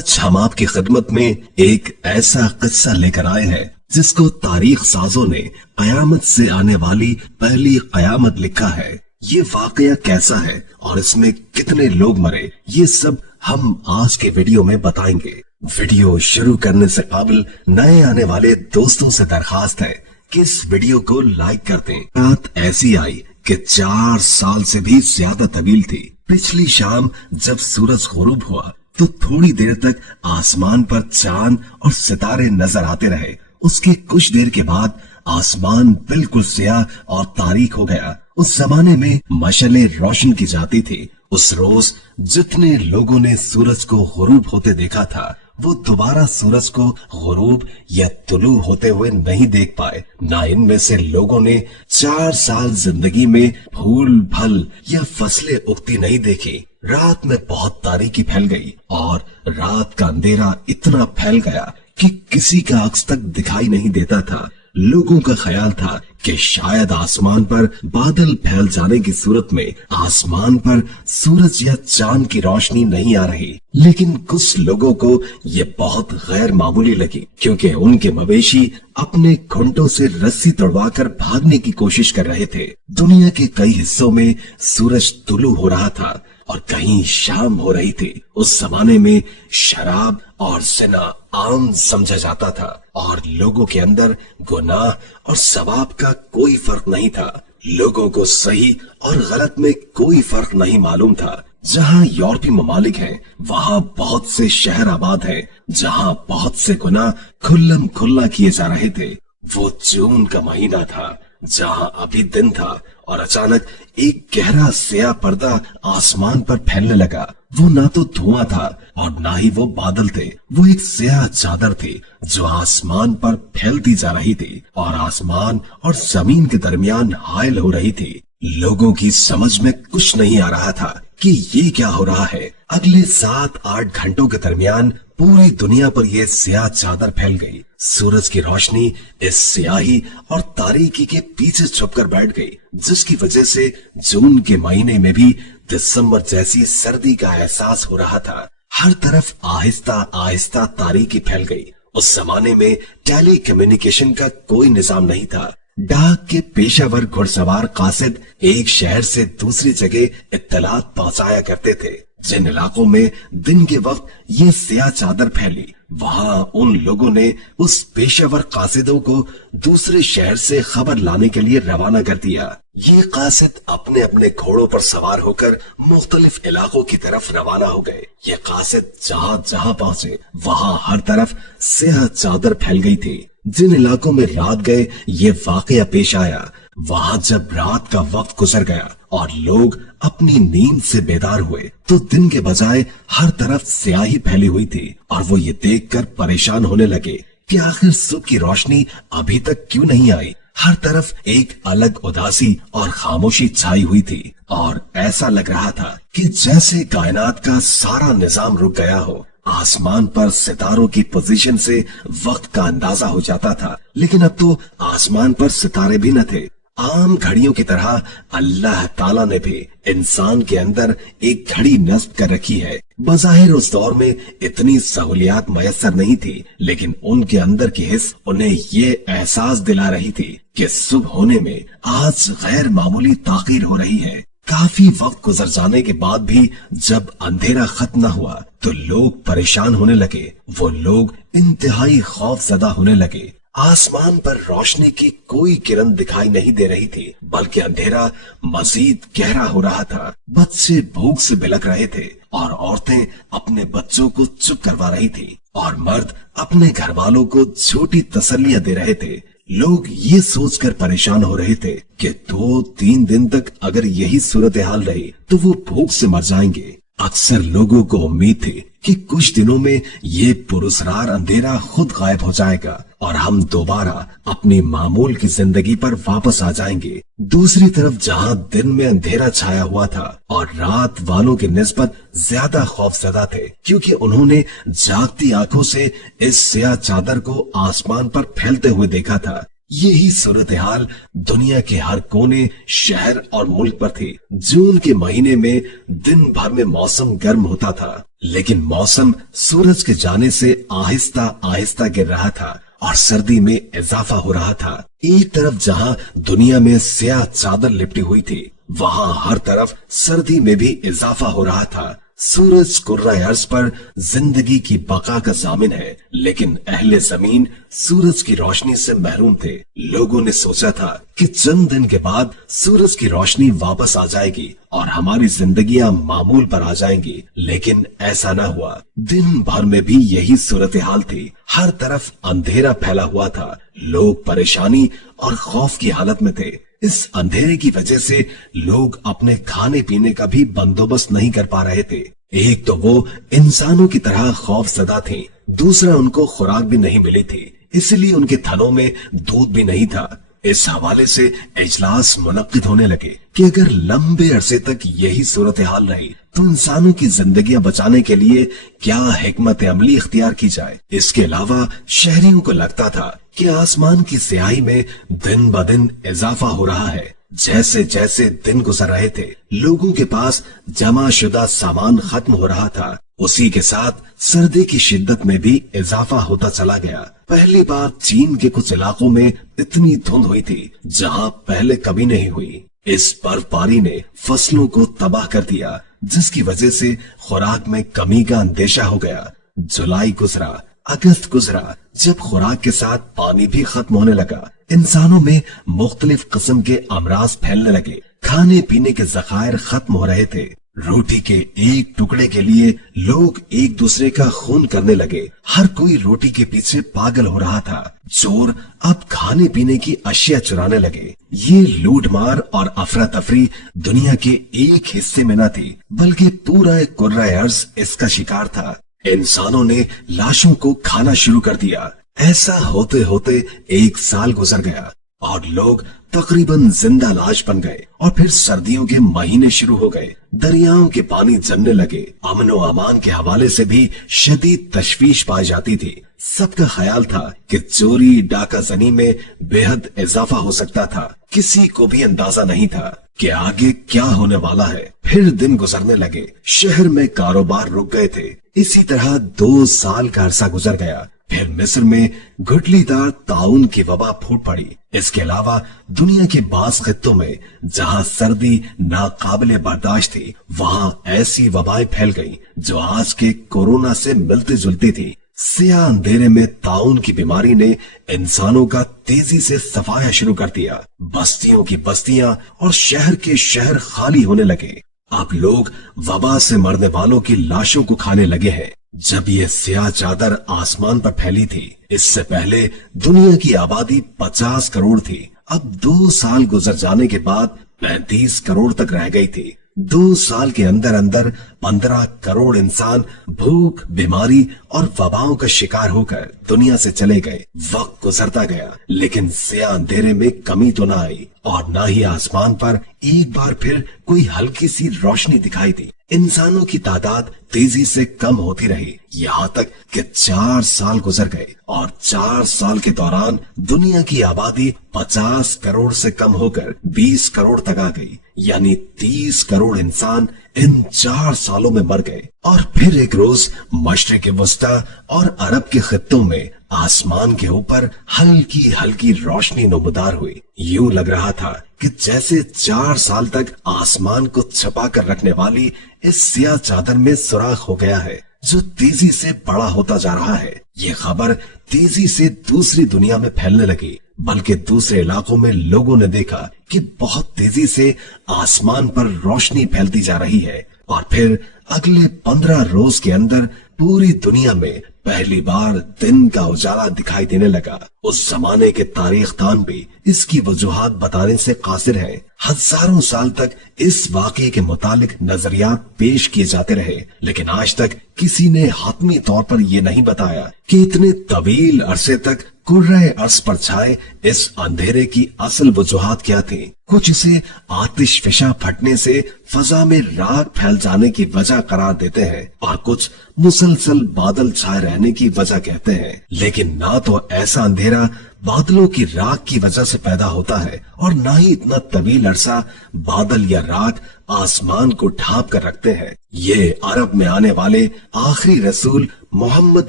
آج ہم آپ کی خدمت میں ایک ایسا قصہ لے کر آئے ہیں جس کو تاریخ سازوں نے قیامت سے آنے والی پہلی قیامت لکھا ہے۔ یہ واقعہ کیسا ہے اور اس میں کتنے لوگ مرے، یہ سب ہم آج کے ویڈیو میں بتائیں گے۔ ویڈیو شروع کرنے سے قبل نئے آنے والے دوستوں سے درخواست ہے کہ اس ویڈیو کو لائک کر دیں۔ رات ایسی آئی کہ 4 سال سے بھی زیادہ طویل تھی۔ پچھلی شام جب سورج غروب ہوا تو تھوڑی دیر تک آسمان پر چاند اور ستارے نظر آتے رہے۔ اس کی کچھ دیر کے بعد آسمان بالکل سیاہ اور تاریک ہو گیا۔ اس زمانے میں مشعلیں روشن کی جاتی تھی۔ اس روز جتنے لوگوں نے سورج کو غروب ہوتے دیکھا تھا وہ دوبارہ سورج کو غروب یا طلوع ہوتے ہوئے نہیں دیکھ پائے۔ نہ ان میں سے لوگوں نے 4 سال زندگی میں پھول پھل یا فصلیں اگتی نہیں دیکھی۔ رات میں بہت تاریکی پھیل گئی اور رات کا اندھیرا اتنا پھیل گیا کہ کسی کا عکس تک دکھائی نہیں دیتا تھا۔ لوگوں کا خیال تھا کہ شاید آسمان پر بادل پھیل جانے کی صورت میں آسمان پر سورج یا چاند کی روشنی نہیں آ رہی، لیکن کچھ لوگوں کو یہ بہت غیر معمولی لگی کیونکہ ان کے مویشی اپنے کھنٹوں سے رسی توڑوا کر بھاگنے کی کوشش کر رہے تھے۔ دنیا کے کئی حصوں میں سورج طلوع ہو رہا تھا اور کہیں شام ہو رہی تھی۔ اس زمانے میں شراب اور زنا عام سمجھا جاتا تھا اور لوگوں کے اندر گناہ اور ثواب کا کوئی فرق نہیں تھا۔ لوگوں کو صحیح اور غلط میں کوئی فرق نہیں معلوم تھا۔ جہاں یورپی ممالک ہیں وہاں بہت سے شہر آباد ہیں جہاں بہت سے گناہ کھلم کھلا کیے جا رہے تھے۔ وہ جون کا مہینہ تھا جہاں ابھی دن تھا اور اچانک ایک گہرا سیاہ پردہ آسمان پر پھیلنے لگا۔ وہ نہ تو دھواں تھا اور نہ ہی وہ بادل تھے، وہ ایک سیاہ چادر تھی جو آسمان پر پھیلتی جا رہی تھی اور آسمان اور زمین کے درمیان حائل ہو رہی تھی۔ لوگوں کی سمجھ میں کچھ نہیں آ رہا تھا کہ یہ کیا ہو رہا ہے۔ اگلے 7-8 گھنٹوں کے درمیان پوری دنیا پر یہ سیاہ چادر پھیل گئی۔ سورج کی روشنی اس سیاہی اور تاریکی کے پیچھے چھپ کر بیٹھ گئی، جس کی وجہ سے جون کے مہینے میں بھی دسمبر جیسی سردی کا احساس ہو رہا تھا۔ ہر طرف آہستہ آہستہ تاریکی پھیل گئی۔ اس زمانے میں ٹیلی کمیونیکیشن کا کوئی نظام نہیں تھا۔ ڈاک کے پیشہ ور گھڑ سوار قاصد ایک شہر سے دوسری جگہ اطلاعات پہنچایا کرتے تھے۔ جن علاقوں میں دن کے وقت یہ سیاہ چادر پھیلی وہاں ان لوگوں نے اس پیشہ ور قاصدوں کو دوسرے شہر سے خبر لانے کے لیے روانہ کر دیا۔ یہ قاصد اپنے اپنے گھوڑوں پر سوار ہو کر مختلف علاقوں کی طرف روانہ ہو گئے۔ یہ قاصد جہاں جہاں پہنچے وہاں ہر طرف سیاہ چادر پھیل گئی تھی۔ جن علاقوں میں رات گئے یہ واقعہ پیش آیا، وہاں جب رات کا وقت گزر گیا اور لوگ اپنی نیند سے بیدار ہوئے تو دن کے بجائے ہر طرف سیاہی پھیلی ہوئی تھی اور وہ یہ دیکھ کر پریشان ہونے لگے کہ آخر صبح کی روشنی ابھی تک کیوں نہیں آئی۔ ہر طرف ایک الگ اداسی اور خاموشی چھائی ہوئی تھی اور ایسا لگ رہا تھا کہ جیسے کائنات کا سارا نظام رک گیا ہو۔ آسمان پر ستاروں کی پوزیشن سے وقت کا اندازہ ہو جاتا تھا، لیکن اب تو آسمان پر ستارے بھی نہ تھے۔ عام گھڑیوں کی طرح اللہ تعالیٰ نے بھی انسان کے اندر ایک گھڑی نصب کر رکھی ہے۔ بظاہر اس دور میں اتنی سہولیات میسر نہیں تھی، لیکن ان کے اندر کی حس انہیں یہ احساس دلا رہی تھی کہ صبح ہونے میں آج غیر معمولی تاخیر ہو رہی ہے۔ کافی وقت گزر جانے کے بعد بھی جب اندھیرا ختم نہ ہوا تو لوگ پریشان ہونے لگے۔ وہ لوگ انتہائی خوف زدہ ہونے لگے۔ آسمان پر روشنی کی کوئی کرن دکھائی نہیں دے رہی تھی بلکہ اندھیرا مزید گہرا ہو رہا تھا۔ بچے بھوک سے بلک رہے تھے اور عورتیں اپنے بچوں کو چپ کروا رہی تھی اور مرد اپنے گھر والوں کو چھوٹی تسلیاں دے رہے تھے۔ لوگ یہ سوچ کر پریشان ہو رہے تھے کہ 2-3 دن تک اگر یہی صورتحال رہی تو وہ بھوک سے مر جائیں گے۔ اکثر لوگوں کو امید تھی کہ کچھ دنوں میں یہ پراسرار اندھیرا خود غائب ہو جائے گا اور ہم دوبارہ اپنی معمول کی زندگی پر واپس آ جائیں گے۔ دوسری طرف جہاں دن میں اندھیرا چھایا ہوا تھا اور رات والوں کی نسبت زیادہ خوف زدہ تھے کیونکہ انہوں نے جاگتی آنکھوں سے اس سیاہ چادر کو آسمان پر پھیلتے ہوئے دیکھا تھا۔ یہی صورتحال دنیا کے ہر کونے، شہر اور ملک پر تھی۔ جون کے مہینے میں دن بھر میں موسم گرم ہوتا تھا लेकिन मौसम सूरज के जाने से आहिस्ता आहिस्ता गिर रहा था और सर्दी में इजाफा हो रहा था। एक तरफ जहां दुनिया में स्याह चादर लिपटी हुई थी, वहां हर तरफ सर्दी में भी इजाफा हो रहा था। सूरज कुर्रा अर्ज पर जिंदगी की बका का जामिन है, लेकिन अहले जमीन सूरज की रोशनी से महरूम थे। लोगों ने सोचा था कि चंद दिन के बाद सूरज की रोशनी वापस आ जाएगी और हमारी जिंदगियां मामूल पर आ जाएंगी, लेकिन ऐसा न हुआ। दिन भर में भी यही सूरत हाल थी। हर तरफ अंधेरा फैला हुआ था। लोग परेशानी और खौफ की हालत में थे। इस अंधेरे की वजह से लोग अपने खाने पीने का भी बंदोबस्त नहीं कर पा रहे थे। एक तो वो इंसानों की तरह खौफजदा थे, दूसरा उनको खुराक भी नहीं मिली थी, इसलिए उनके थनों में दूध भी नहीं था। इस हवाले से इजलास मुनक्किद होने लगे कि अगर लंबे अरसे तक यही सूरत हाल रही तो इंसानों की जिंदगियां बचाने के लिए क्या हिकमत अमली इख्तियार की जाए। इसके अलावा शहरियों को लगता था कि आसमान की स्याही में दिन ब दिन इजाफा हो रहा है। जैसे जैसे दिन गुजर रहे थे, लोगों के पास जमा शुदा सामान खत्म हो रहा था। उसी के साथ सर्दी की शिद्दत में भी इजाफा होता चला गया। पहली बार चीन के कुछ इलाकों में इतनी धुंध हुई थी जहां पहले कभी नहीं हुई। इस बर्फबारी ने फसलों को तबाह कर दिया, जिसकी वजह से खुराक में कमी का अंदेशा हो गया। जुलाई गुजरा, अगस्त गुजरा, जब खुराक के साथ पानी भी खत्म होने लगा। इंसानों में मुख्तलिफ किस्म के अमराज फैलने लगे। खाने पीने के जखायर खत्म हो रहे थे। रोटी के एक टुकड़े के लिए लोग एक दूसरे का खून करने लगे। हर कोई रोटी के पीछे पागल हो रहा था। चोर अब खाने पीने की अशिया चुराने लगे। ये लूटमार और अफरा तफरी दुनिया के एक हिस्से में न थी, बल्कि पूरा कुर्रा अर्ज इसका शिकार था। इंसानों ने लाशों को खाना शुरू कर दिया। ऐसा होते होते एक साल गुजर गया और लोग तकरीबन जिंदा लाश बन गए। और फिर सर्दियों के महीने शुरू हो गए। दरियाओं के पानी जमने लगे। अमन व अमान के हवाले से भी शदीद तशवीश पाई जाती थी। सबका ख्याल था कि चोरी डाका जनी में बेहद इजाफा हो सकता था। किसी को भी अंदाजा नहीं था कि आगे क्या होने वाला है। फिर दिन गुजरने लगे। शहर में कारोबार रुक गए थे। इसी तरह 2 साल का अरसा गुजर गया। फिर मिस्र में घुटलीदार ताउन की वबा फूट पड़ी। इसके अलावा दुनिया के बास खित्तों में जहां सर्दी नाकाबिले बर्दाश्त थी, वहां ऐसी वबाएं फैल गईं जो आज के कोरोना से मिलती जुलती थी। स्याह अंधेरे में ताउन की बीमारी ने इंसानों का तेजी से सफाया शुरू कर दिया। बस्तियों की बस्तियां और शहर के शहर खाली होने लगे। अब लोग वबा से मरने वालों की लाशों को खाने लगे हैं। जब ये स्याह चादर आसमान पर फैली थी, इससे पहले दुनिया की आबादी 50 करोड़ थी। अब 2 साल गुजर जाने के बाद 35 करोड़ तक रह गई थी। 2 साल के अंदर अंदर 15 करोड़ इंसान भूख, बीमारी और वबाओं का शिकार होकर दुनिया से चले गए। वक्त गुजरता गया, लेकिन स्याह अंधेरे में कमी तो न आई और न ही आसमान पर एक बार फिर कोई हल्की सी रोशनी दिखाई दी। इंसानों की तादाद तेजी से कम होती रही, यहाँ तक कि 4 साल गुजर गए और 4 साल के दौरान दुनिया की आबादी 50 करोड़ से कम होकर 20 करोड़ तक आ गई। यानी 30 करोड़ इंसान इन 4 सालों में मर गए। और फिर एक रोज मशरिक वस्ता और अरब के खित्तों में आसमान के ऊपर हल्की हल्की रोशनी नमूदार हुई। यूं लग रहा था कि जैसे 4 साल तक आसमान को छपा कर रखने वाली इस स्याह चादर में सुराख हो गया है, जो तेजी से बड़ा होता जा रहा है। ये खबर तेजी से दूसरी दुनिया में फैलने लगी, बल्कि दूसरे इलाकों में लोगों ने देखा कि बहुत तेजी से आसमान पर रोशनी फैलती जा रही है। और फिर अगले 15 रोज के अंदर पूरी दुनिया में पहली बार दिन का उजाला दिखाई देने लगा। उस जमाने के तारीख दान भी इसकी वजूहात बताने से कासिर है। हजारों साल तक इस वाकये के मुतालिक नजरियात पेश किए जाते रहे, लेकिन आज तक किसी ने हतमी तौर पर यह नहीं बताया कि इतने तवील अरसे तक कुर्रे अर्श पर छाए इस अंधेरे की असल वजूहात क्या थी। कुछ इसे आतिश फिशा फटने से फजा में राख फैल जाने की वजह करार देते हैं और कुछ मुसलसल बादल छाए रहने की वजह कहते हैं। लेकिन ना तो ऐसा अंधेरा बादलों की राख की वजह से पैदा होता है और ना ही इतना तवील अरसा बादल या राख आसमान को ढांप कर रखते हैं। ये अरब में आने वाले आखिरी रसूल मोहम्मद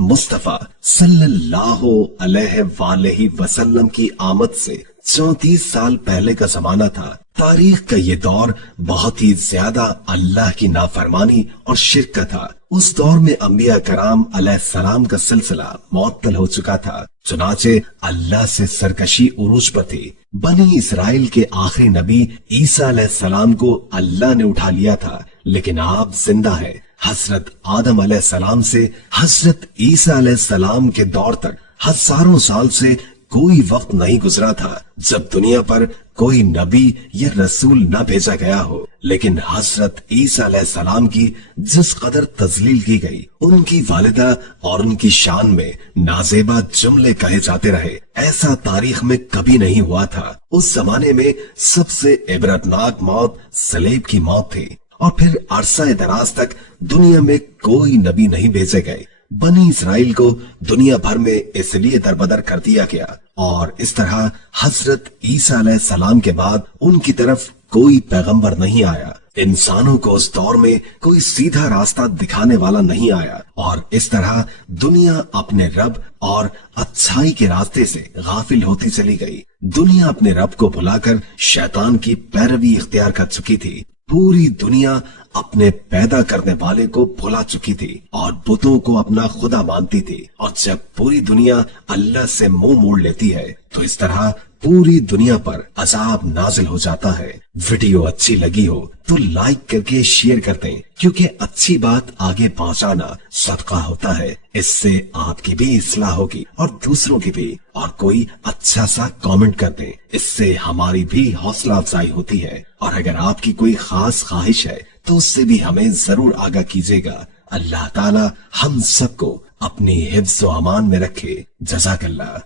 मुस्तफा सल्लल्लाहु अलैहि वसल्लम की आमद से 34 साल पहले का जमाना था। तारीख का ये दौर बहुत ही ज्यादा अल्लाह की नाफरमानी और शिर्क का था। उस दौर में अंबिया कराम अलैहिस्सलाम का सिलसिला मुअत्तल हो चुका था। चुनाचे अल्लाह से सरकशी उरूज पर थी। बनी इसराइल के आखिरी नबी ईसा अलैहिस्सलाम को अल्लाह ने उठा लिया था, लेकिन आप जिंदा है। हजरत आदम अलैहिस्सलाम से हजरत ईसा अलैहिस्सलाम के दौर तक हजारों साल से कोई वक्त नहीं गुजरा था जब दुनिया पर कोई नबी या रसूल न भेजा गया हो। लेकिन हजरत ईसा अलैहिस्सलाम की जिस कदर तजलील की गई, उनकी वालिदा और उनकी शान में नाजेबा जुमले कहे जाते रहे, ऐसा तारीख में कभी नहीं हुआ था। उस जमाने में सबसे इबरतनाक मौत सलेब की मौत थी और फिर अरसा दराज तक दुनिया में कोई नबी नहीं भेजे गए। बनी इसराइल को दुनिया भर में इसलिए दरबदर कर दिया गया और इस तरह हजरत ईसा अलैहिस्सलाम के बाद उनकी तरफ कोई पैगंबर नहीं आया। इंसानों को उस दौर में कोई सीधा रास्ता दिखाने वाला नहीं आया और इस तरह दुनिया अपने रब और अच्छाई के रास्ते से गाफिल होती चली गई। दुनिया अपने रब को भुलाकर शैतान की पैरवी इख्तियार कर चुकी थी। पूरी दुनिया अपने पैदा करने वाले को भुला चुकी थी और बुतों को अपना खुदा मानती थी। और जब पूरी दुनिया अल्लाह से मुंह मोड़ लेती है तो इस तरह पूरी दुनिया पर अजाब नाजिल हो जाता है। वीडियो अच्छी लगी हो तो लाइक करके शेयर कर दें, क्योंकि अच्छी बात आगे पहुंचाना सदका होता है। इससे आपकी भी इस्लाह होगी और दूसरों की भी। और कोई अच्छा सा कमेंट कर दें, इससे हमारी भी हौसला अफजाई होती है। और अगर आपकी कोई खास ख्वाहिश है तो उससे भी हमें जरूर आगाह कीजिएगा। अल्लाह ताला हम सबको अपनी हिफ्ज़ व अमान में रखे। जज़ाकल्लाह।